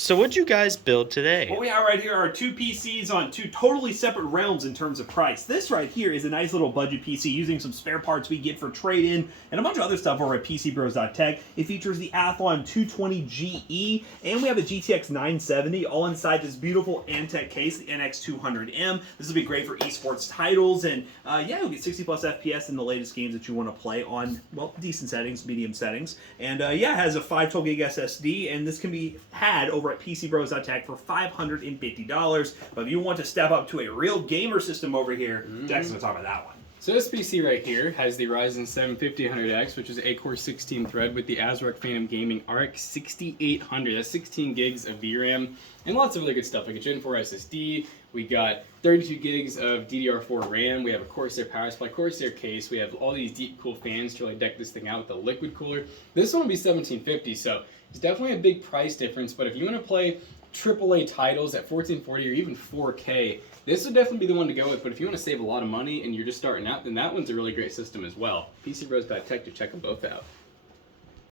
So what'd you guys build What today? we have right here are two PCs on two totally separate realms in terms of price. This right here is a nice little budget PC using some spare parts we get for trade-in and a bunch of other stuff over at PCBros.tech. It features the Athlon 220GE and we have a GTX 970 all inside this beautiful Antec case, the NX200M. This will be great for esports titles and yeah, you'll get 60 plus FPS in the latest games that you want to play on, well, decent settings, medium settings. And yeah, it has a 512 gig SSD and this can be had over at PCBros.tech for $550. But if you want to step up to a real gamer system over here, Jackson's gonna talk about that one. So this PC right here has the Ryzen 7 5100X, which is an 8-core 16-thread with the ASRock Phantom Gaming RX 6800. That's 16 gigs of VRAM and lots of really good stuff like a Gen 4 SSD. We got 32 gigs of DDR4 RAM. We have a Corsair power supply, Corsair case. We have all these deep cool fans to really deck this thing out with a liquid cooler. This one will be $1,750, so it's definitely a big price difference. But if you want to play AAA titles at 1440 or even 4K, this would definitely be the one to go with. But if you want to save a lot of money and you're just starting out, then that one's a really great system as well. PCBros.tech to check them both out.